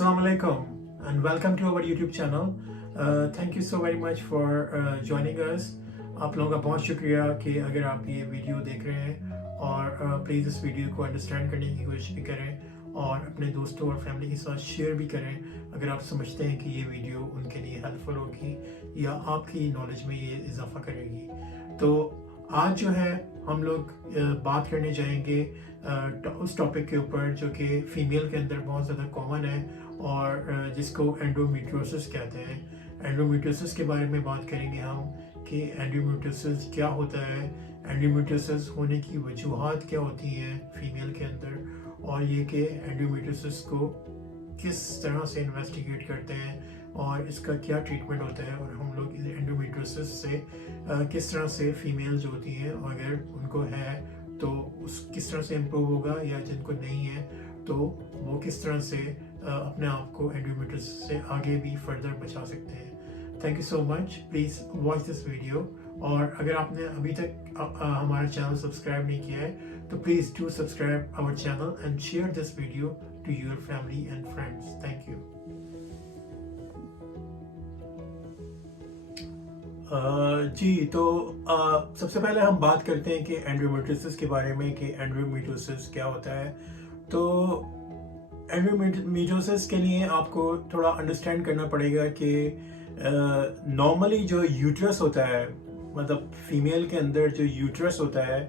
Assalamu alaikum and welcome to our YouTube channel. Thank you so very much for joining us. आप लोगों का बहुत शुक्रिया कि अगर आप ये वीडियो देख रहे हैं और प्लीज़ इस वीडियो को अंडरस्टैंड करने की कोशिश भी करें और अपने दोस्तों और फैमिली के साथ शेयर भी करें अगर आप समझते हैं कि ये वीडियो उनके लिए हेल्पफुल होगी या आपकी नॉलेज में ये इजाफा करेगी। तो आज जो है हम लोग बात करने जाएंगे उस टॉपिक के ऊपर जो कि फीमेल के अंदर बहुत ज़्यादा कॉमन है और जिसको एंडोमेट्रियोसिस कहते हैं। एंडोमेट्रियोसिस के बारे में बात करेंगे हम कि एंडोमेट्रियोसिस क्या होता है, एंडोमेट्रियोसिस होने की वजूहात क्या होती हैं फीमेल के अंदर और ये कि एंडोमेट्रियोसिस को किस तरह से इन्वेस्टिगेट करते हैं और इसका क्या ट्रीटमेंट होता है और हम लोग एंडोमेट्रियोसिस से किस तरह से फीमेल जो होती हैं अगर उनको है तो उस किस तरह से इम्प्रूव होगा या जिनको नहीं है तो वो किस तरह से अपने आप को एंडोमेट्रियोसिस से आगे भी फर्दर बचा सकते हैं। Thank you so much, please watch this video और अगर आपने अभी तक हमारा चैनल सब्सक्राइब नहीं किया है तो please do subscribe our channel and share this video to your family and friends. Thank you. जी तो सबसे पहले हम बात करते हैं कि एंडोमेट्रियोसिस के बारे में कि एंडोमेट्रियोसिस क्या होता है। तो एंडोमेट्रियोसिस के लिए आपको थोड़ा अंडरस्टैंड करना पड़ेगा कि नॉर्मली जो यूट्रस होता है, मतलब फीमेल के अंदर जो यूट्रस होता है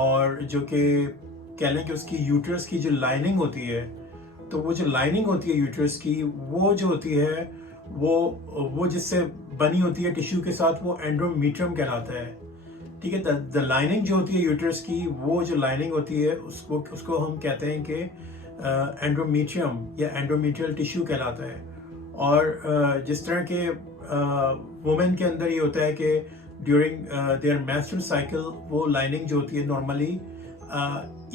और जो कि कह लें कि उसकी यूट्रस की जो लाइनिंग होती है, तो वो जो लाइनिंग होती है यूट्रस की वो जो होती है वो जिससे बनी होती है टिश्यू के साथ वो एंडोमेट्रियम कहलाता है। ठीक है, द लाइनिंग जो होती है यूट्रस की वो जो लाइनिंग होती है उसको हम कहते हैं कि एंडोमेट्रियम या एंडोमेट्रियल टिश्यू कहलाता है। और जिस तरह के वुमेन के अंदर ये होता है कि ड्यूरिंग देयर मेंस्ट्रुअल साइकिल वो लाइनिंग जो होती है नॉर्मली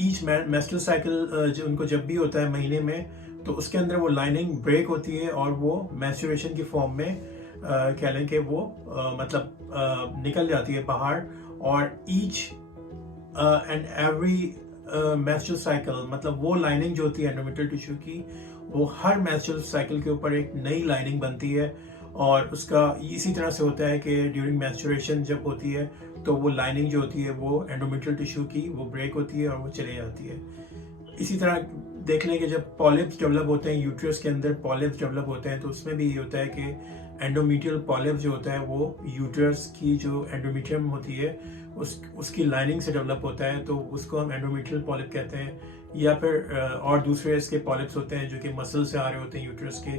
ईच मेंस्ट्रुअल साइकिल जो उनको जब भी होता है महीने में तो उसके अंदर वो लाइनिंग ब्रेक होती है और वो मेंस्ट्रुएशन की फॉर्म में कह लें कि वो मतलब निकल जाती है बाहर। और each and every menstrual cycle मतलब वो लाइनिंग जो होती है एंडोमेट्रियल टिश्यू की वो हर मेंस्ट्रुअल साइकिल के ऊपर एक नई लाइनिंग बनती है और उसका इसी तरह से होता है कि ड्यूरिंग मेंस्ट्रुएशन जब होती है तो वो लाइनिंग जो होती है वो एंडोमेट्रियल टिश्यू की वो ब्रेक होती है और वो चले जाती है। इसी तरह देख लें कि जब पॉलिप्स डेवलप होते हैं यूट्रस के अंदर पॉलिप्स डेवलप होते हैं तो उसमें भी ये होता है कि एंडोमेट्रियल पॉलिप्स जो होता है वो यूट्रस की जो एंडोमेट्रियम होती है उसकी लाइनिंग से डेवलप होता है तो उसको हम एंडोमेट्रियल पॉलिप कहते हैं। या फिर और दूसरे इसके पॉलिप्स होते हैं जो कि मसल से आ रहे होते हैं यूट्रस के।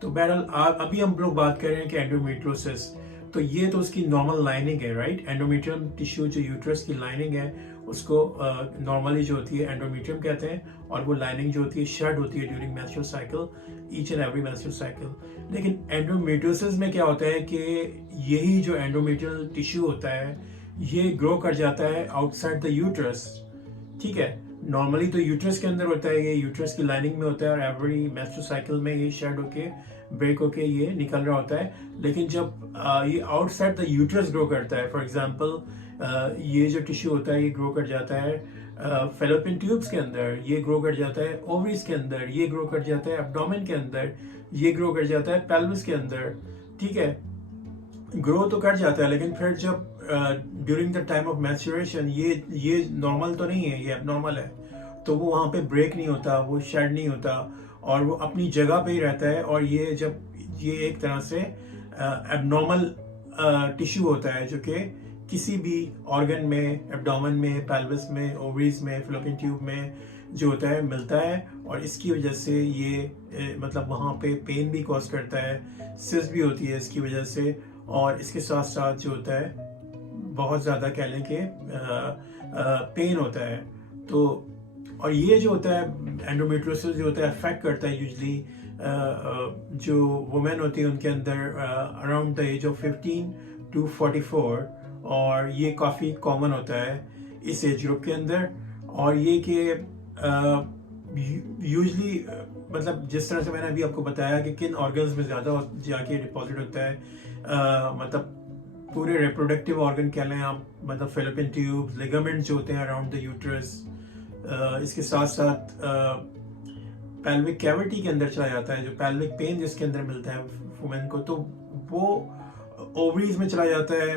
तो बहरहाल अभी हम लोग बात कर रहे हैं कि एंडोमेट्रियोसिस, तो ये तो उसकी नॉर्मल लाइनिंग है, राइट। एंडोमेट्रियम टिश्यू जो यूट्रस की लाइनिंग है उसको नॉर्मली जो होती है एंडोमेट्रियम कहते हैं और वो लाइनिंग जो होती है शेड होती है during menstrual cycle, each and every menstrual cycle. लेकिन एंडोमेट्रियोसिस में क्या होता है कि यही जो एंडोमेट्रियल टिश्यू होता है ये ग्रो कर जाता है आउटसाइड द यूट्रस। ठीक है, नॉर्मली तो यूट्रस के अंदर होता है, ये यूट्रस की लाइनिंग में होता है और एवरी मेंस्ट्रुअल साइकिल में ये शेड होके ब्रेक होके ये निकल रहा होता है। लेकिन जब ये आउटसाइड द यूट्रस ग्रो करता है, फॉर एग्जांपल ये जो टिश्यू होता है ये ग्रो कर जाता है फैलोपियन ट्यूब्स के अंदर, ये ग्रो कर जाता है ओवरीज के अंदर, ये ग्रो कर जाता है एब्डोमेन के अंदर, ये ग्रो कर जाता है पेल्विस के अंदर। ठीक है, ग्रो तो कर जाता है लेकिन फिर जब during the time of maturation ये नॉर्मल तो नहीं है, ये एबनॉर्मल है, तो वो वहाँ पे ब्रेक नहीं होता, वो शेड नहीं होता और वो अपनी जगह पे ही रहता है। और ये जब ये एक तरह से एबनॉर्मल टिश्यू होता है जो कि किसी भी ऑर्गन में, एब्डोमेन में, पेल्विस में, ओवरीज में, फैलोपियन ट्यूब में जो होता है मिलता है और इसकी वजह से ये मतलब वहाँ पे पेन भी कॉज करता है, सिस भी होती है इसकी वजह से और इसके साथ साथ जो होता है बहुत ज़्यादा कह लें कि पेन होता है। तो और ये जो होता है एंडोमेट्रियोसिस जो होता है अफेक्ट करता है यूजली जो वुमेन होती है उनके अंदर around the age of 15 to 44 और ये काफ़ी कॉमन होता है इस एज ग्रुप के अंदर। और ये कि यूजली मतलब जिस तरह से मैंने अभी आपको बताया कि किन ऑर्गन्स में ज़्यादा जाके डिपॉजिट होता है, मतलब पूरे रिप्रोडक्टिव ऑर्गन कह लें आप, मतलब फैलोपियन ट्यूब्स, लिगामेंट्स जो होते हैं अराउंड द यूट्रस, इसके साथ साथ pelvic cavity के अंदर चला जाता है, जो pelvic pain जिसके अंदर मिलता है वुमेन को, तो वो ओवरीज में चला जाता है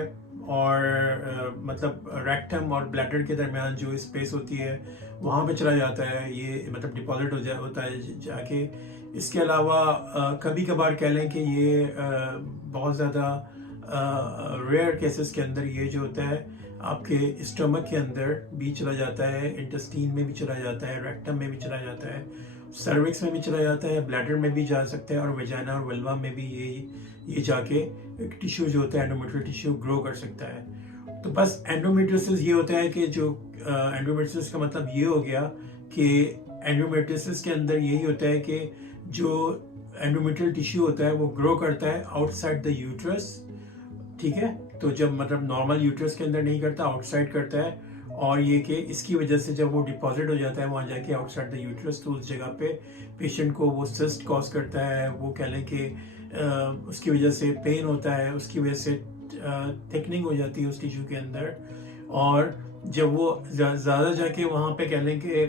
और मतलब रेक्टम और ब्लैडर के दरमियान जो स्पेस होती है वहाँ पे चला जाता है, ये मतलब डिपॉजिट होता है जाके। इसके अलावा कभी कभार कह लें कि ये बहुत ज़्यादा रेयर केसेस के अंदर ये जो होता है आपके स्टमक के अंदर भी चला जाता है, इंटेस्टीन में भी चला जाता है, रेक्टम में भी चला जाता है, सर्विक्स में भी चला जाता है, ब्लैडर में भी जा सकता है, और वेजाइना और वल्वा में भी ये जाके एक टिश्यू जो होता है एंडोमेट्रियल टिश्यू ग्रो कर सकता है। तो बस एंडोमेट्रियोसिस ये होता है कि जो एंडोमेट्रियोसिस का मतलब ये हो गया कि एंडोमेट्रियोसिस के अंदर यही होता है कि जो एंडोमेट्रियल टिश्यू होता है वो ग्रो करता है आउटसाइड द यूट्रस, ठीक है। तो जब मतलब नॉर्मल यूट्रस के अंदर नहीं करता, आउटसाइड करता है, और ये कि इसकी वजह से जब वो डिपॉजिट हो जाता है वहाँ जाके आउटसाइड द यूट्रस, तो उस जगह पे पेशेंट को वो सिस्ट कॉज करता है, वो कह लें कि उसकी वजह से पेन होता है, उसकी वजह से थिकनिंग हो जाती है उस टिश्यू के अंदर, और जब वो ज़्यादा जाके वहाँ पे कह लें कि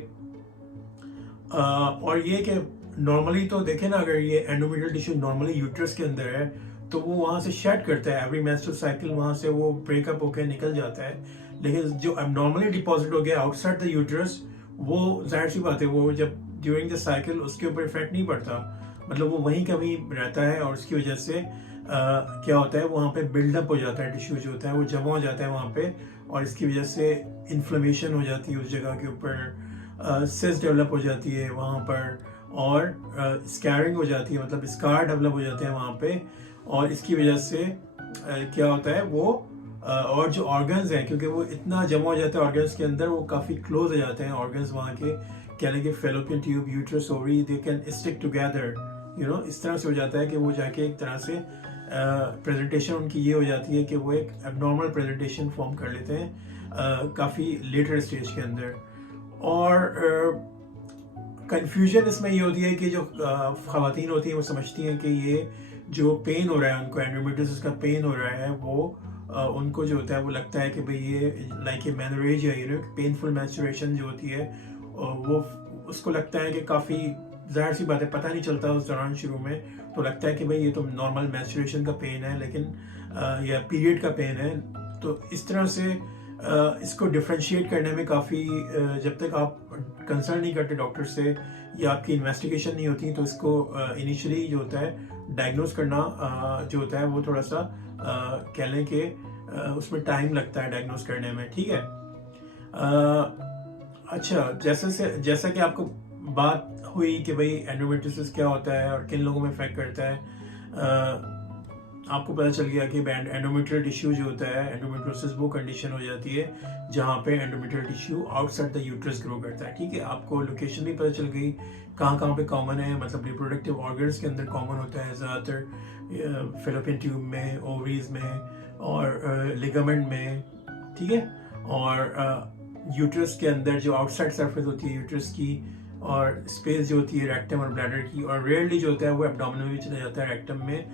और ये कि नॉर्मली तो देखें ना, अगर ये एंडोमेट्रियल टिश्यू नॉर्मली यूट्रस के अंदर है तो वो वहाँ से शेड करता है, एवरी मेंस्ट्रुअल साइकिल वहाँ से वो ब्रेकअप होकर निकल जाता है। लेकिन जो नॉर्मली डिपॉजिट हो गया आउटसाइड द यूट्रस, वो जाहिर सी बात है वो जब ड्यूरिंग द साइकिल उसके ऊपर इफेक्ट नहीं पड़ता, मतलब वो वहीं कहीं रहता है, और उसकी वजह से क्या होता है वहाँ पे बिल्डअप हो जाता है, टिश्यू जो होता है वो जमा हो जाता है वहाँ पे, और इसकी वजह से इन्फ्लेमेशन हो जाती है उस जगह के ऊपर, सिस्ट डेवलप हो जाती है वहाँ पर, और स्कैरिंग हो जाती है, मतलब स्कार डेवलप हो जाते हैं वहाँ पे, और इसकी वजह से क्या होता है वो और जो ऑर्गन्स हैं, क्योंकि वो इतना जमा हो जाता है ऑर्गन्स के अंदर, वो काफ़ी क्लोज हो जाते हैं ऑर्गन्स वहाँ के, कह लें कि fallopian tube, uterus, ovary, they can stick together, you know, इस तरह से हो जाता है कि वो जाके एक तरह से प्रेजेंटेशन उनकी ये हो जाती है कि वो एक एबनॉर्मल प्रेजेंटेशन फॉर्म कर लेते हैं काफ़ी लेटर स्टेज के अंदर। और कन्फ्यूजन इसमें ये होती है कि जो ख़वातीन होती हैं वो समझती हैं कि ये जो पेन हो रहा है उनको, एंडोमेट्रियोसिस का पेन हो रहा है, वो उनको जो होता है वो लगता है कि भाई ये लाइक ए मेनोरेज है, यू नो, पेनफुल मेंस्ट्रुएशन जो होती है, वो उसको लगता है कि काफ़ी ज़ाहिर सी बात है पता नहीं चलता उस दौरान शुरू में, तो लगता है कि भाई ये तो नॉर्मल मेंस्ट्रुएशन का पेन है, लेकिन या पीरियड का पेन है। तो इस तरह से इसको डिफ्रेंशिएट करने में काफ़ी जब तक आप कंसर्न नहीं करते डॉक्टर से या आपकी इन्वेस्टिगेशन नहीं होती, तो इसको इनिशियली जो होता है डायग्नोज करना जो होता है वो थोड़ा सा कह लें कि उसमें टाइम लगता है डायग्नोज करने में, ठीक है। अच्छा, जैसा कि आपको बात हुई कि भाई एंडोमेट्रियोसिस क्या होता है और किन लोगों में इफेक्ट करता है, आपको पता चल गया कि एंडोमेट्रियल टिश्यू जो होता है, एंडोमेट्रियोसिस वो कंडीशन हो जाती है जहाँ पे endometrial tissue outside the uterus grow करता है, ठीक है। आपको लोकेशन भी पता चल गई कहाँ पे कॉमन है, मतलब रिप्रोडक्टिव ऑर्गन्स के अंदर कॉमन होता है ज़्यादातर, फेलोपियन ट्यूब में, ओवरीज में, और लिगामेंट में, ठीक है। और यूट्रस के अंदर जो आउटसाइड सरफेस होती है यूट्रस की, और स्पेस जो होती है रेक्टम और ब्लैडर की, और रेयरली जो होता है वो एब्डोमेन में भी चला जाता है, रेक्टम में,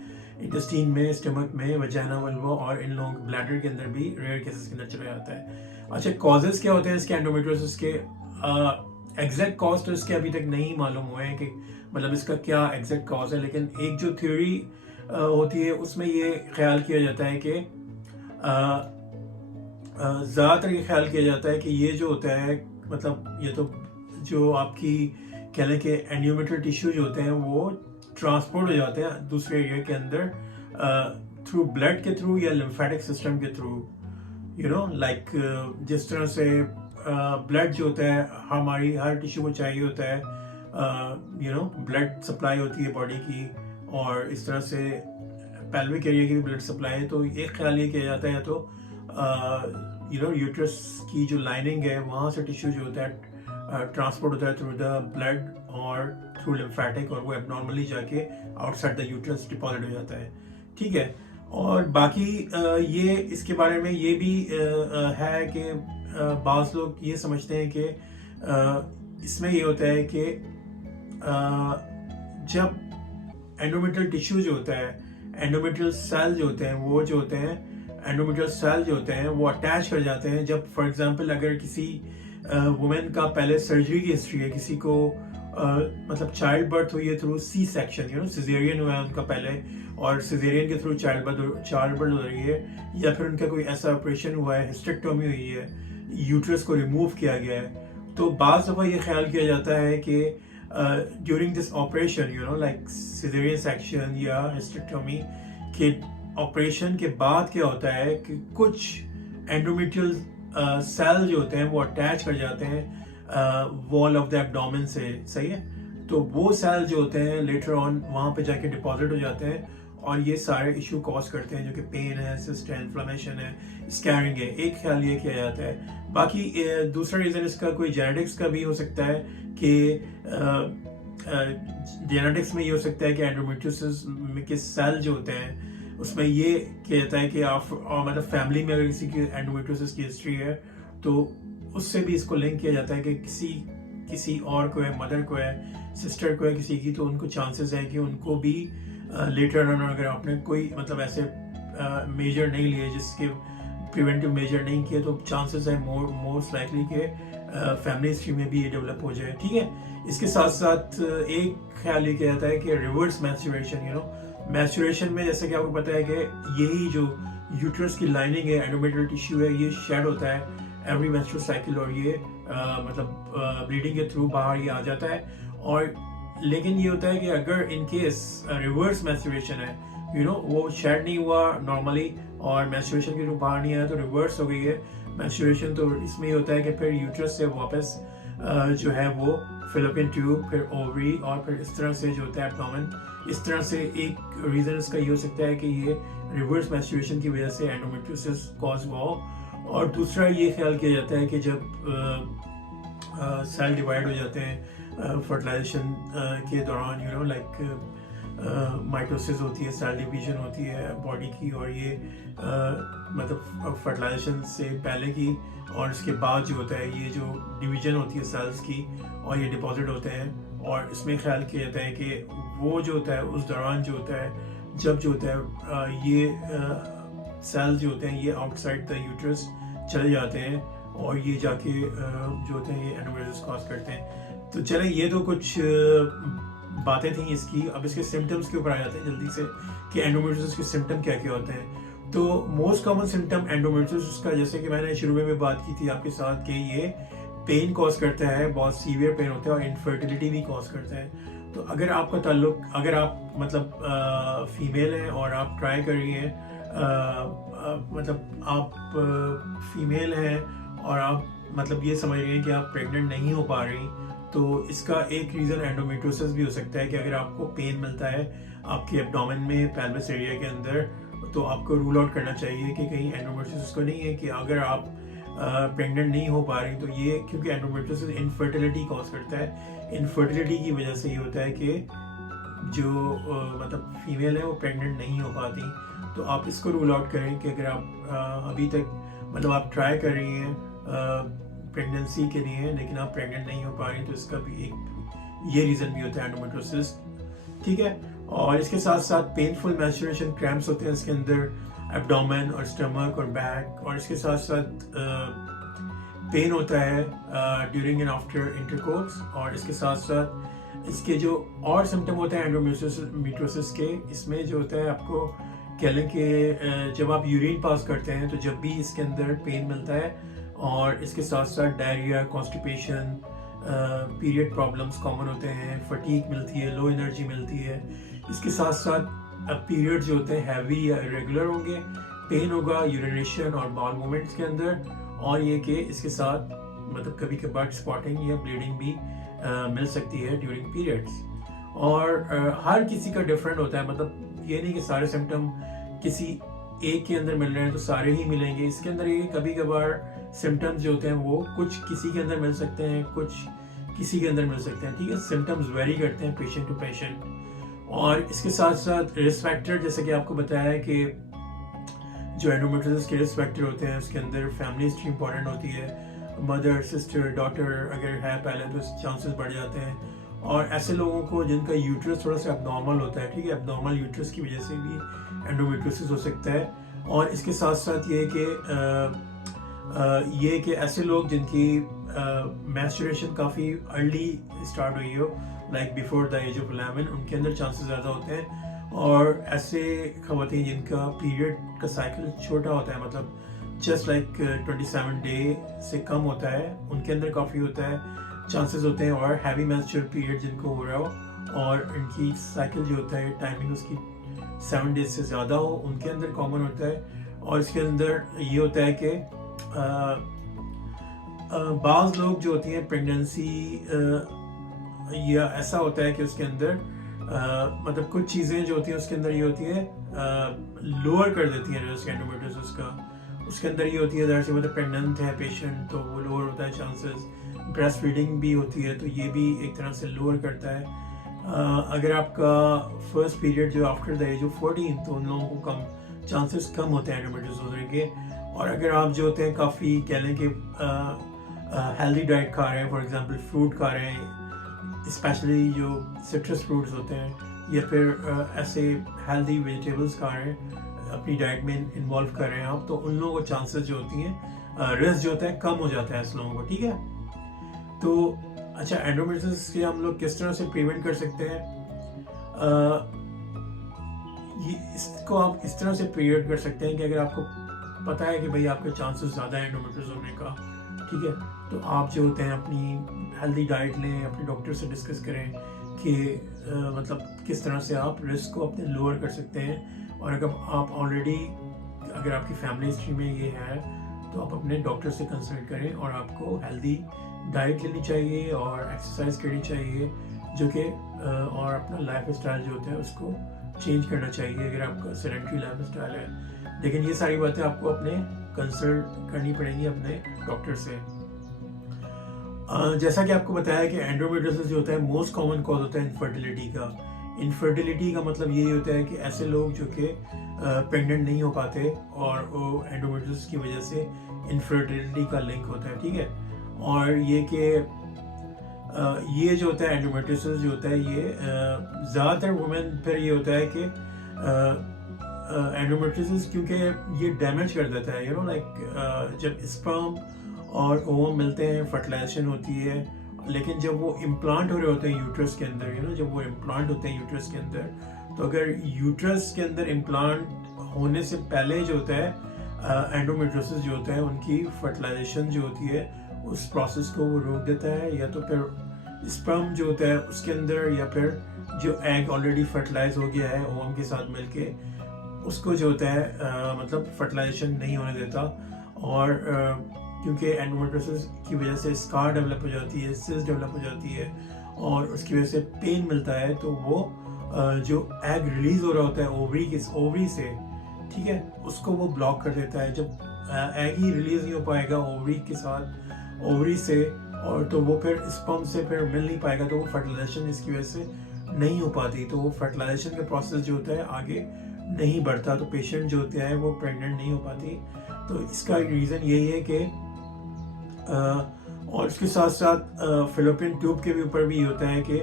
इंटेस्टीन में, स्टमक में, वजाइना, वल्वा, और इन लोगों ब्लैडर के अंदर भी रेयर केसेस के अंदर चला जाता है। अच्छा, कॉजेस क्या होते हैं इसके एंडोमेट्रियोसिस के? एग्जैक्ट कॉज तो इसके अभी तक नहीं मालूम हुए हैं कि मतलब इसका क्या एग्जैक्ट कॉज है, लेकिन एक जो थ्योरी होती है उसमें ये ख्याल किया जाता है कि ज़्यादातर ये ख्याल किया जाता है कि ये जो होता है, मतलब ये तो जो आपकी कह लें कि एंडोमेट्रियल टिश्यू जो होते हैं वो ट्रांसपोर्ट हो जाते हैं दूसरे एरिया के अंदर थ्रू ब्लड के थ्रू या लिम्फेटिक सिस्टम के थ्रू, यू नो, लाइक जिस तरह से ब्लड जो होता है हमारी हर टिश्यू को चाहिए होता है, यू नो, ब्लड सप्लाई होती है बॉडी की, और इस तरह से पेल्विक एरिया की भी ब्लड सप्लाई है। तो एक ख्याल ये किया जाता है तो यू नो यूट्रस की जो लाइनिंग है वहाँ से टिश्यू जो होता है ट्रांसपोर्ट होता है थ्रू द ब्लड और थ्रू लिम्फेटिक, और वो एबनॉर्मली जाके आउटसाइड द यूट्रस डिपॉजिट हो जाता है, ठीक है। और बाकी ये इसके बारे में ये भी है कि बाज़ लोग ये समझते हैं कि इसमें ये होता है कि जब एंडोमेट्रियल टिश्यू जो होता है, एंडोमेट्रियल सेल जो होते हैं, वो जो होते हैं एंडोमेट्रियल सेल जो होते हैं वो अटैच कर जाते हैं। जब फॉर एग्जांपल अगर किसी वुमेन का पहले सर्जरी की हिस्ट्री है, किसी को मतलब चाइल्ड बर्थ हुई है थ्रू सी सेक्शन, सिजेरियन हुआ है उनका पहले, और सिजेरियन के थ्रू चाइल्ड बर्थ हो रही है, या फिर उनका कोई ऐसा ऑपरेशन हुआ है, हिस्टेक्टोमी हुई है, यूट्रस को रिमूव किया गया है, तो बाज़ दफ़ा ये ख्याल किया जाता है कि during this operation like caesarean section या हिस्टेक्टोमी के ऑपरेशन के बाद क्या होता है कि कुछ एंडोमेट्रियल सेल जो होते हैं वो अटैच कर जाते हैं वॉल ऑफ द एब्डोमेन से, सही है। तो वो सेल जो होते हैं लेटर ऑन वहाँ पे जाके डिपॉजिट हो जाते हैं और ये सारे इशू कॉज करते हैं, जो कि पेन है, सिस्ट है, इन्फ्लेमेशन है, स्कैरिंग है। एक ख्याल ये किया जाता है। बाकी दूसरा रीज़न इसका कोई जेनेटिक्स का भी हो सकता है कि जेनेटिक्स में ये हो सकता है कि एंडोमेट्रियोसिस के सेल जो होते हैं उसमें ये किया जाता है कि आप मतलब फैमिली में अगर किसी की एंडोमेट्रियोसिस की हिस्ट्री है तो उससे भी इसको लिंक किया जाता है कि किसी और को है, मदर को है, सिस्टर को है किसी की, तो उनको चांसेस है कि उनको भी लेटर ऑन अगर आपने कोई मतलब ऐसे मेजर नहीं लिए जिसके प्रिवेंटिव मेजर नहीं किए तो चांसेस है मोस्ट लाइकली के फैमिली हिस्ट्री में भी ये डेवलप हो जाए, ठीक है। इसके साथ साथ एक ख्याल ये किया जाता है कि रिवर्स मैच्योरेशन, मैच्योरेशन में जैसे कि आपको पता है कि यही जो यूट्रस की लाइनिंग है, एंडोमेट्रियल टिश्यू है, ये शेड होता है एवरी मेंस्ट्रुअल साइकिल, और ये मतलब ब्लीडिंग के थ्रू बाहर ये आ जाता है। और लेकिन ये होता है कि अगर इन केस रिवर्स मैच्योरेशन है, वो शेड नहीं हुआ नॉर्मली और मैच्योरेशन के थ्रू बाहर नहीं आया तो रिवर्स हो गई है मैच्योरेशन, तो इसमें ये होता है कि फिर यूट्रस से वापस जो है वो फिलोपियन ट्यूब, फिर ओवरी, और फिर इस तरह से जो होता है एब्डोमेन। इस तरह से एक रीज़न इसका ये हो सकता है कि ये रिवर्स मैच्योरेशन की वजह से एंडोमेट्रियोसिस कॉज हुआ हो। और दूसरा ये ख्याल किया जाता है कि जब सेल डिवाइड हो जाते हैं फर्टिलाइजेशन के दौरान, लाइक माइटोसिस होती है, सेल डिवीजन होती है बॉडी की, और ये मतलब फर्टिलाइजेशन से पहले की और इसके बाद जो होता है ये जो डिवीजन होती है सेल्स की और ये डिपॉजिट होते हैं। और इसमें ख्याल किया जाता है कि वो जो होता है उस दौरान जो होता है जब जो होता है ये सेल्स जो होते हैं ये आउटसाइड द यूट्रस चले जाते हैं और ये जाके जो होते हैं ये एंडोमेट्रियोसिस कॉज करते हैं। तो चलें, ये तो कुछ बातें थी इसकी। अब इसके सिम्टम्स के ऊपर आ जाते हैं जल्दी से कि एंडोमेट्रियोसिस के सिम्टम क्या क्या होते हैं। तो मोस्ट कॉमन सिम्टम एंडोमेट्रियोसिस का, जैसे कि मैंने शुरू में भी बात की थी आपके साथ, कि ये पेन कॉज करता है, बहुत सीवियर पेन होता है और इनफर्टिलिटी भी कॉज करता है। तो अगर आपका ताल्लुक, अगर आप मतलब फीमेल हैं और आप ट्राई कर रही हैं, मतलब आप फीमेल हैं और आप मतलब ये समझ रही हैं कि आप प्रेग्नेंट नहीं हो पा रही, तो इसका एक रीज़न एंडोमेट्रियोसिस भी हो सकता है कि अगर आपको पेन मिलता है आपके एब्डोमेन में, पेल्विस एरिया के अंदर, तो आपको रूल आउट करना चाहिए कि कहीं एंडोमेट्रियोसिस को नहीं है। कि अगर आप प्रेग्नेंट नहीं हो पा रही तो ये, क्योंकि एंडोमेट्रियोसिस इनफर्टिलिटी कॉज करता है, इनफर्टिलिटी की वजह से ये होता है कि जो मतलब फीमेल है वो प्रेग्नेंट नहीं हो पाती। तो आप इसको रूल आउट करें कि अगर आप अभी तक मतलब आप ट्राई कर रही हैं प्रेगनेंसी के लिए लेकिन आप प्रेग्नेंट नहीं हो पा रही, तो इसका भी एक ये रीज़न भी होता है एंडोमेट्रियोसिस, ठीक है। और इसके साथ साथ पेनफुल मैच्योरेशन क्रैम्प्स होते हैं इसके अंदर, एब्डोमेन और स्टमक और बैक, और इसके साथ साथ पेन होता है ड्यूरिंग एंड आफ्टर इंटरकोर्स। और इसके साथ साथ इसके जो और सिम्टम होते हैं एंडोमेट्रियोसिस के, इसमें जो होता है आपको कह लें कि जब आप यूरिन पास करते हैं तो जब भी इसके अंदर पेन मिलता है, और इसके साथ साथ diarrhoea, constipation, period problems common होते हैं, फटीग मिलती है, लो एनर्जी मिलती है। इसके साथ साथ पीरियड जो होते हैं हैवी या इरेगुलर होंगे, पेन होगा यूरिनेशन और बाउल मूवमेंट्स के अंदर, और ये कि इसके साथ मतलब कभी कभार स्पॉटिंग या ब्लीडिंग भी मिल सकती है ड्यूरिंग पीरियड्स। और हर किसी का डिफरेंट होता है, मतलब ये नहीं कि सारे सिम्टम किसी एक के अंदर मिल रहे हैं तो सारे ही मिलेंगे। इसके अंदर ये कभी कभार सिम्टम्स जो होते हैं वो कुछ किसी के अंदर मिल सकते हैं, कुछ किसी के अंदर मिल सकते हैं, ठीक है। सिम्टम्स वेरी करते हैं पेशेंट टू पेशेंट। और इसके साथ साथ रिस्क फैक्टर, जैसे कि आपको बताया है कि जो एंडोमेट्रियोसिस के रिस्क फैक्टर होते हैं उसके अंदर फैमिली हिस्ट्री इंपॉर्टेंट होती है, मदर, सिस्टर, डॉटर अगर है पहले तो चांसेस बढ़ जाते हैं। और ऐसे लोगों को जिनका यूट्रस थोड़ा सा एब्नॉर्मल होता है, ठीक है, एब्नॉर्मल यूट्रस की वजह से भी एंडोमेट्रियोसिस हो सकता है। और इसके साथ साथ ये कि ऐसे लोग जिनकी मैस्चुरेशन काफ़ी अर्ली स्टार्ट हुई हो, like before the age of 11, उनके अंदर चांसेस ज़्यादा होते हैं। और ऐसे ख़वातीन जिनका पीरियड का साइकिल छोटा होता है, मतलब जस्ट लाइक 27 डे से कम होता है, उनके अंदर काफ़ी होता है चांसेस होते हैं। और हैवी मेंस्ट्रुअल पीरियड जिनको हो रहा हो और इनकी साइकिल जो होता है टाइमिंग उसकी 7 डेज से ज़्यादा हो, उनके अंदर कॉमन होता है। और इसके अंदर ये होता है कि बाज़ लोग जो होती हैं प्रेगनेंसी या ऐसा होता है कि उसके अंदर मतलब कुछ चीज़ें जो होती हैं उसके अंदर ये होती है लोअर कर देती हैं रिस्क एंडोमेट्रियोसिस का। उसके अंदर ये होती है ज़ाहिर सी मतलब प्रेगनेंट है पेशेंट तो वो लोअर होता है चांसेस। ब्रेस्ट फीडिंग भी होती है तो ये भी एक तरह से लोअर करता है। अगर आपका फर्स्ट पीरियड जो आफ्टर द एज ऑफ 14 तो उन लोगों को कम चांसेस कम होते हैं एंडोमेट्रियोसिस होने के। और अगर आप जो होते हैं काफ़ी कह लें कि हेल्दी डाइट खा रहे हैं, फॉर एग्जांपल फ्रूट खा रहे हैं, स्पेशली जो सिट्रस फ्रूट्स होते हैं, या फिर ऐसे हेल्दी वेजिटेबल्स खा रहे हैं, अपनी डाइट में इन्वॉल्व कर रहे हैं आप, तो उन लोगों को चांसेस जो होती हैं रिस्क जो होता है कम हो जाता है इस लोगों को। ठीक है, तो अच्छा एंडोमेट्रियोसिस से हम लोग किस तरह से प्रिवेंट कर सकते हैं? इसको आप इस तरह से प्रिवेंट कर सकते हैं कि अगर आपको पता है कि भाई आपके चांसेस ज़्यादा है एंडोमेट्रियोसिस होने का, ठीक है, तो आप जो होते हैं अपनी हेल्दी डाइट लें, अपने डॉक्टर से डिस्कस करें कि मतलब किस तरह से आप रिस्क को अपने लोअर कर सकते हैं। और अगर आप ऑलरेडी अगर आपकी फैमिली हिस्ट्री में ये है तो आप अपने डॉक्टर से कंसल्ट करें और आपको हेल्दी डाइट लेनी चाहिए और एक्सरसाइज करनी चाहिए जो कि और अपना लाइफ स्टाइल जो होता है उसको चेंज करना चाहिए अगर आपका सेडेंटरी लाइफ स्टाइल है। लेकिन ये सारी बातें आपको अपने कंसल्ट करनी पड़ेंगी अपने डॉक्टर से। जैसा कि आपको बताया कि एंडोमेट्रियोसिस जो होता है मोस्ट कॉमन कॉज होता है इनफर्टिलिटी का। इनफर्टिलिटी का मतलब यही होता है कि ऐसे लोग जो कि प्रेग्नेंट नहीं हो पाते और वो एंडोमेट्रियोसिस की वजह से इनफर्टिलिटी का लिंक होता है। ठीक है, और ये कि ये जो होता है एंडोमेट्रियोसिस जो होता है ये ज़्यादातर वुमेन फिर ये होता है कि एंडोमेट्रियोसिस क्योंकि ये डैमेज कर देता है, यू नो लाइक जब स्पर्म और ओवम मिलते हैं फर्टिलाइजेशन होती है, लेकिन जब वो इम्प्लांट हो रहे होते हैं यूट्रस के अंदर, यू नो जब वो इम्प्लांट होते हैं यूट्रस के अंदर, तो अगर यूट्रस के अंदर इम्प्लांट होने से पहले जो होता है एंडोमेट्रियोसिस जो होता है उनकी फर्टिलाइजेशन जो होती है उस प्रोसेस को वो रोक देता है, या तो फिर स्पर्म जो होता है उसके अंदर, या फिर जो एग ऑलरेडी फर्टिलाइज हो गया है ओवम के साथ मिलके उसको जो होता है मतलब फर्टिलाइजेशन नहीं होने देता। और क्योंकि एंडोमेट्रियोसिस की वजह से स्कार डेवलप हो जाती है, सिस्ट डेवलप हो जाती है और उसकी वजह से पेन मिलता है, तो वो जो एग रिलीज हो रहा होता है ओवरी से, ठीक है, उसको वो ब्लॉक कर देता है। जब एग ही रिलीज नहीं हो पाएगा ओवरी के साथ ओवरी से, और तो वो फिर स्पर्म से फिर मिल नहीं पाएगा, तो वो फर्टिलाइजेशन इसकी वजह से नहीं हो पाती, तो वो फर्टिलाइजेशन का प्रोसेस जो होता है आगे नहीं बढ़ता, तो पेशेंट जो होते हैं वो प्रेग्नेंट नहीं हो पाती। तो इसका रीज़न यही है कि और इसके साथ साथ फिलोपियन ट्यूब के भी ऊपर भी होता है कि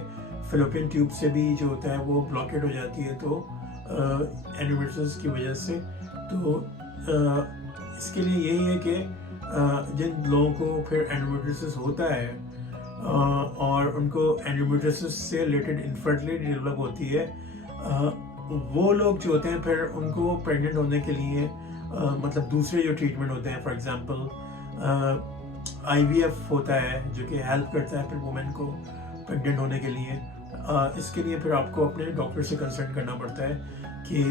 फिलोपियन ट्यूब से भी जो होता है वो ब्लॉकेट हो जाती है, तो एंडोमेट्रियोसिस की वजह से। तो इसके लिए यही है कि जिन लोगों को फिर एंडोमेट्रियोसिस होता है और उनको एंडोमेट्रियोसिस से रिलेटेड इनफर्टिलिटी डेवलप होती है, वो लोग जो होते हैं फिर उनको प्रेग्नेंट होने के लिए मतलब दूसरे जो ट्रीटमेंट होते हैं, फॉर एग्जांपल IVF होता है जो कि हेल्प करता है फिर वुमेन को प्रेग्नेंट होने के लिए। इसके लिए फिर आपको अपने डॉक्टर से कंसल्ट करना पड़ता है कि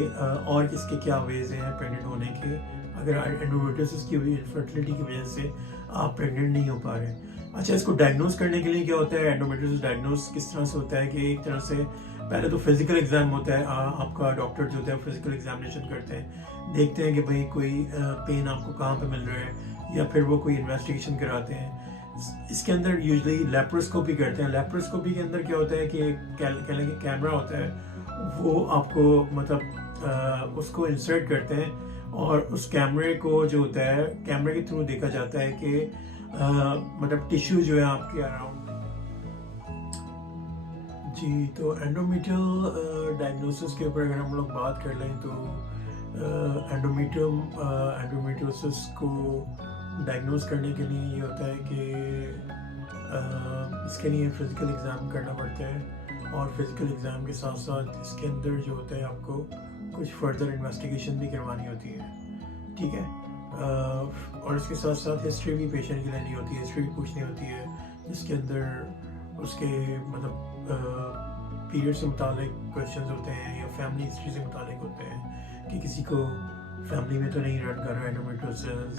और किसके क्या वेज हैं प्रेग्नेंट होने के, अगर एंडोमेट्रियोसिस की इनफर्टिलिटी की वजह से आप प्रेग्नेंट नहीं हो पा रहे। अच्छा, इसको डायग्नोज करने के लिए क्या होता है, एंडोमेट्रियोसिस डायग्नोज किस तरह से होता है कि एक तरह से पहले तो फिजिकल एग्जाम होता है, आपका डॉक्टर जो होता है फिजिकल एग्जामिनेशन करते हैं, देखते हैं कि भाई कोई पेन आपको कहाँ पे मिल रहा है, या फिर वो कोई इन्वेस्टिगेशन कराते हैं। इसके अंदर यूजुअली लेप्रोस्कोपी करते हैं। लेप्रोस्कोपी के अंदर क्या होता है कि कह लेंगे कैमरा होता है, वो आपको मतलब उसको इंसर्ट करते हैं और उस कैमरे को जो होता है कैमरे के थ्रू देखा जाता है कि मतलब टिश्यू जो है आपके अराउंड। जी, तो एंडोमेट्रियल डायग्नोसिस के ऊपर अगर हम लोग बात कर लें तो एंडोमेट्रियोसिस को डायग्नोज करने के लिए ये होता है कि इसके लिए फ़िज़िकल एग्ज़ाम करना पड़ता है, और फिज़िकल एग्ज़ाम के साथ साथ इसके अंदर जो होता है आपको कुछ फर्दर इन्वेस्टिगेशन भी करवानी होती है, ठीक है। और इसके साथ साथ हिस्ट्री भी पेशेंट की लेनी होती है, हिस्ट्री भी पूछनी होती है, जिसके अंदर उसके मतलब पीरियड से मुतालिक क्वेश्चंस होते हैं या फैमिली हिस्ट्री से मुतालिक होते हैं कि किसी को फैमिली में तो नहीं रन कर रहा है एंडोमेट्रियोसिस,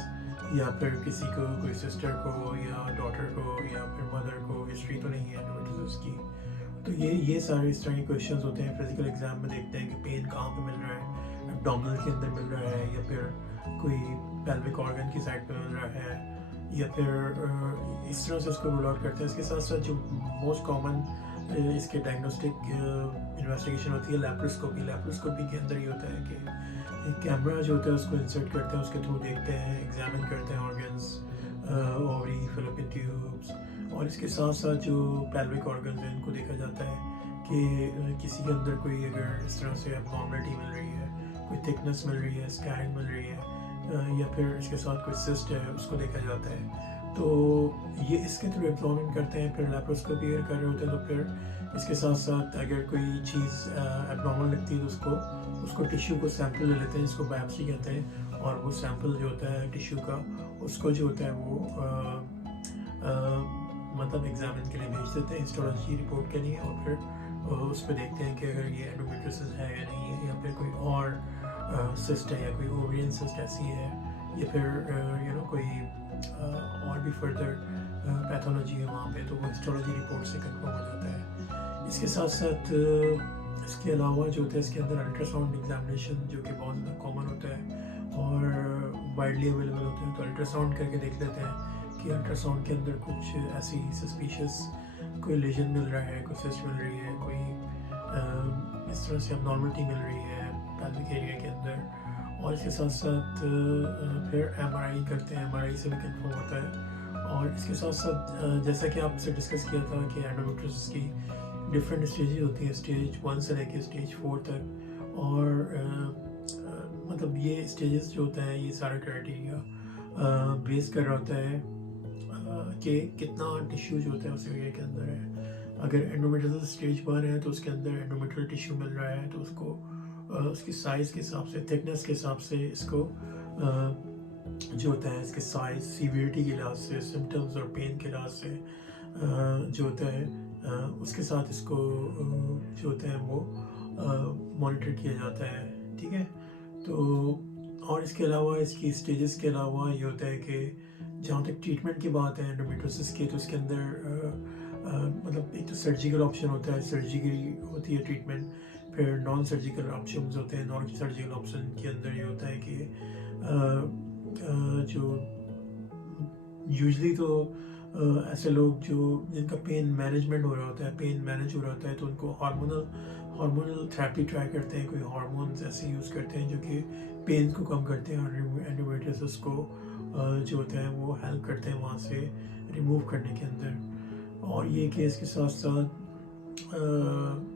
या फिर किसी को कोई सिस्टर को या डॉटर को या फिर मदर को हिस्ट्री तो नहीं है एंडोमेट्रियोसिस की। तो ये सारे इस तरह के क्वेश्चंस होते हैं। फिजिकल एग्जाम में देखते हैं कि पेन कहाँ पे मिल रहा है, एब्डोमिनल के अंदर मिल रहा है या फिर कोई पेल्विक ऑर्गन की साइड पे मिल रहा है, या फिर इस तरह से उसको रूल आउट करते हैं। इसके साथ साथ जो मोस्ट कॉमन इसके डायग्नोस्टिक इन्वेस्टिगेशन होती है लैप्रोस्कोपी। लैप्रोस्कोपी के अंदर ये होता है कि एक कैमरा जो होता है उसको इंसर्ट करते हैं, उसके थ्रू देखते हैं, एग्जामिन करते हैं ऑर्गन्स, ओवरी, फैलोपियन ट्यूब्स, और इसके साथ साथ जो पेल्विक ऑर्गन्स हैं इनको देखा जाता है कि किसी के अंदर कोई अगर इस तरह से एब्नॉर्मलिटी मिल रही है, कोई थिकनेस मिल रही है, स्कैरिंग मिल रही है, या फिर इसके साथ कोई सिस्ट है उसको देखा जाता है। तो ये इसके थ्रू एग्जामिन करते हैं। फिर लैप्रोस्कोपी अगर कर रहे होते हैं तो फिर इसके साथ साथ अगर कोई चीज़ एब्नॉर्मल लगती है तो उसको टिश्यू को सैंपल ले लेते हैं, जिसको बायोप्सी कहते हैं, और वो सैंपल जो होता है टिश्यू का उसको जो होता है वो मतलब एग्जामिन के लिए भेज देते हैं हिस्टोलॉजी रिपोर्ट के लिए, और फिर उस पर देखते हैं कि अगर ये एंडोमेट्रियोसिस है या नहीं है, या फिर कोई और सिस्ट है या कोई ओवेरियन सिस्ट ऐसी है, या फिर कोई और भी फर्दर पैथोलॉजी है वहाँ पे, तो वो हिस्टोलॉजी रिपोर्ट से कंफर्म हो जाता है। इसके साथ साथ इसके अलावा जो होता है इसके अंदर अल्ट्रासाउंड एग्जामिनेशन जो कि बहुत ज़्यादा कॉमन होता है और वाइडली अवेलेबल होता है। तो अल्ट्रासाउंड करके देख लेते हैं कि अल्ट्रासाउंड के अंदर कुछ ऐसी सस्पिशियस कोई लेजन मिल रहा है, कोई सिस्ट मिल रही है, कोई इस तरह से अबनॉर्मलिटी मिल रही है पेल्विक एरिया के अंदर। और इसके साथ साथ फिर MRI करते हैं, MRI से भी कंफर्म होता है। और इसके साथ साथ जैसा कि आपसे डिस्कस किया था कि एंडोमेट्रियोसिस की डिफरेंट स्टेजेस होती हैं, स्टेज 1 से लेकर स्टेज 4 तक, और मतलब ये स्टेजेस जो होता है ये सारा क्राइटेरिया बेस कर रहा होता है कि कितना टिश्यू जो होता है उस एरिया के अंदर है। अगर एंडोमेट्रियोसिस स्टेज 1 है तो उसके अंदर एंडोमेट्रियल टिश्यू मिल रहा है, तो उसको उसकी साइज़ के हिसाब से, थिकनेस के हिसाब से इसको जो होता है इसके साइज़, सीवियरिटी के लिहाज से, सिम्टम्स और पेन के लिहाज से जो होता है उसके साथ इसको जो होता है वो मॉनिटर किया जाता है, ठीक है। तो और इसके अलावा इसकी स्टेजेस के अलावा ये होता है कि जहाँ तक ट्रीटमेंट की बात है एंडोमेट्रियोसिस की, तो इसके अंदर मतलब एक तो सर्जिकल ऑप्शन होता है, सर्जरी होती है ट्रीटमेंट, फिर नॉन सर्जिकल ऑप्शंस होते हैं। नॉन सर्जिकल ऑप्शन के अंदर ये होता है कि जो यूजली तो ऐसे लोग जो जिनका पेन मैनेजमेंट हो रहा होता है, पेन मैनेज हो रहा होता है, तो उनको हार्मोनल थेरेपी ट्राई करते हैं, कोई हार्मोन्स ऐसे यूज़ करते हैं जो कि पेन को कम करते हैं और एंडोमेट्रियोसिस को जो होता है वो हेल्प करते हैं वहाँ से रिमूव करने के अंदर। और ये केस के साथ साथ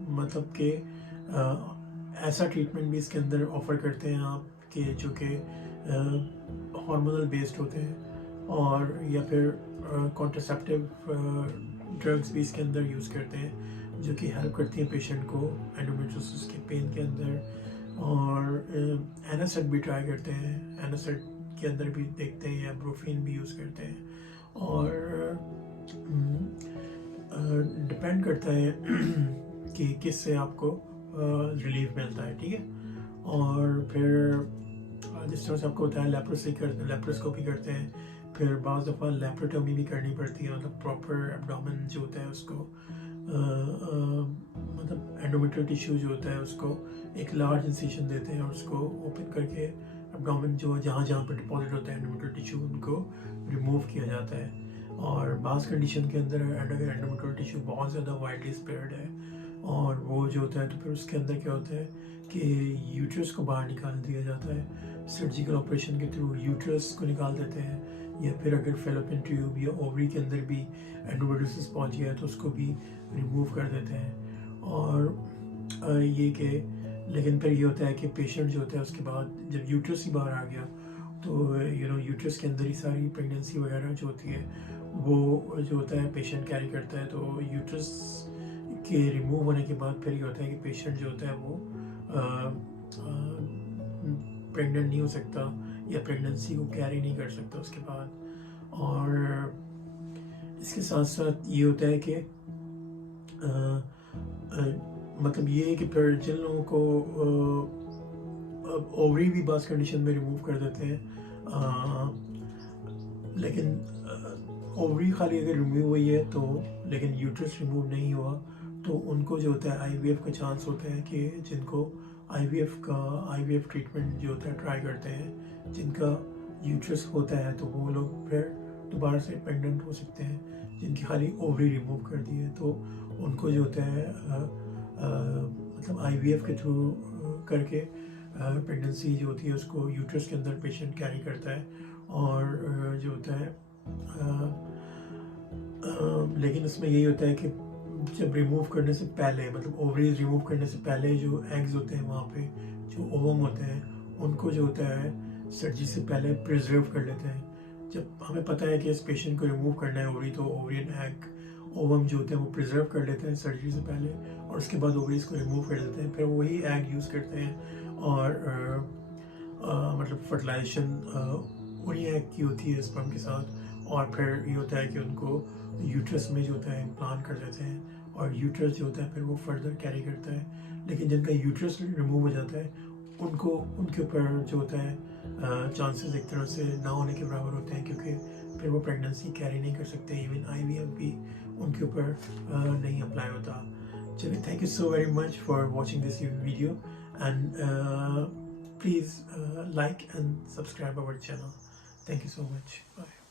मतलब कि ऐसा ट्रीटमेंट भी इसके अंदर ऑफ़र करते हैं आप कि जो कि हार्मोनल बेस्ड होते हैं, और या फिर कॉन्ट्रासेप्टिव ड्रग्स भी इसके अंदर यूज़ करते हैं जो कि हेल्प करती हैं पेशेंट को एंडोमेट्रियोसिस के पेन के अंदर। और एनासिड भी ट्राई करते हैं, एनासिड के अंदर भी देखते हैं, या ब्रोफीन भी यूज़ करते हैं। और डिपेंड करता है कि किससे आपको रिलीफ मिलता है, ठीक है। और फिर जिस तरह से आपको होता है लैप्रोस्कोपी करते हैं, फिर बाज़ दफ़ा लैप्रोटोमी भी करनी पड़ती है, मतलब प्रॉपर एब्डोमेन जो होता है उसको मतलब एंडोमेट्रियल टिश्यू जो होता है उसको एक लार्ज इंसिशन देते हैं और उसको ओपन करके एब्डोमेन जो जहाँ पर डिपॉजिट होता है एंडोमेट्रियल टिश्यू उनको रिमूव किया जाता है। और बाज़ कंडीशन के अंदर अगर एंडोमेट्रियल टिश्यू बहुत ज़्यादा वाइडली स्प्रेड है और वो जो होता है तो फिर उसके अंदर क्या होता है कि यूट्रस को बाहर निकाल दिया जाता है, सर्जिकल ऑपरेशन के थ्रू यूट्रस को निकाल देते हैं, या फिर अगर फेलोपियन ट्यूब या ओवरी के अंदर भी एंडोमेट्रियोसिस पहुंच गया है तो उसको भी रिमूव कर देते हैं। और ये कि लेकिन फिर ये होता है कि पेशेंट जो होता है उसके बाद जब यूट्रस ही बाहर आ गया तो यूट्रस के अंदर ही सारी प्रेगनेंसी वगैरह जो होती है वो जो होता है पेशेंट कैरी करता है। तो यूट्रस के रिमूव होने के बाद फिर ये होता है कि पेशेंट जो होता है वो प्रेग्नेंट नहीं हो सकता या प्रेगनेंसी को कैरी नहीं कर सकता उसके बाद। और इसके साथ साथ ये होता है कि मतलब ये है कि फिर जिन लोगों को ओवरी भी बास कंडीशन में रिमूव कर देते हैं, लेकिन ओवरी खाली अगर रिमूव हुई है तो, लेकिन यूट्रस रिमूव नहीं हुआ तो उनको जो होता है आईवीएफ का चांस होता है कि जिनको आईवीएफ ट्रीटमेंट जो होता है ट्राई करते हैं, जिनका यूट्रस होता है तो वो लोग फिर दोबारा से प्रेग्नेंट हो सकते हैं। जिनकी खाली ओवरी रिमूव कर दी है तो उनको जो होता है मतलब आईवीएफ के थ्रू करके प्रेगनेंसी जो होती है उसको यूट्रस के अंदर पेशेंट कैरी करता है। और जो होता है लेकिन उसमें यही होता है कि जब रिमूव करने से पहले, मतलब ओवरीज रिमूव करने से पहले जो एग्स होते हैं वहाँ पे जो ओवम होते हैं उनको जो होता है सर्जरी से पहले प्रिजर्व कर लेते हैं। जब हमें पता है कि इस पेशेंट को रिमूव करना है ओवरी, तो ओवरियन एग ओवम जो होते हैं वो प्रिजर्व कर लेते हैं सर्जरी से पहले, और उसके बाद ओवरीज को रिमूव कर देते हैं। फिर वही एग यूज़ करते हैं और मतलब फर्टिलाइजेशन उन्हीं एग की होती है स्पर्म के साथ। और फिर ये होता है कि उनको यूट्रस में जो होता है इम्प्लांट कर देते हैं और यूट्रस जो होता है फिर वो फर्दर कैरी करता है। लेकिन जिनका यूट्रस रिमूव हो जाता है उनको उनके ऊपर जो होता है चांसेस एक तरह से ना होने के बराबर होते हैं, क्योंकि फिर वो प्रेगनेंसी कैरी नहीं कर सकते। इवन आईवीएफ भी उनके ऊपर नहीं अप्लाई होता। चलिए, thank you so very much for watching this video and please like and subscribe our channel. Thank you so much. Bye.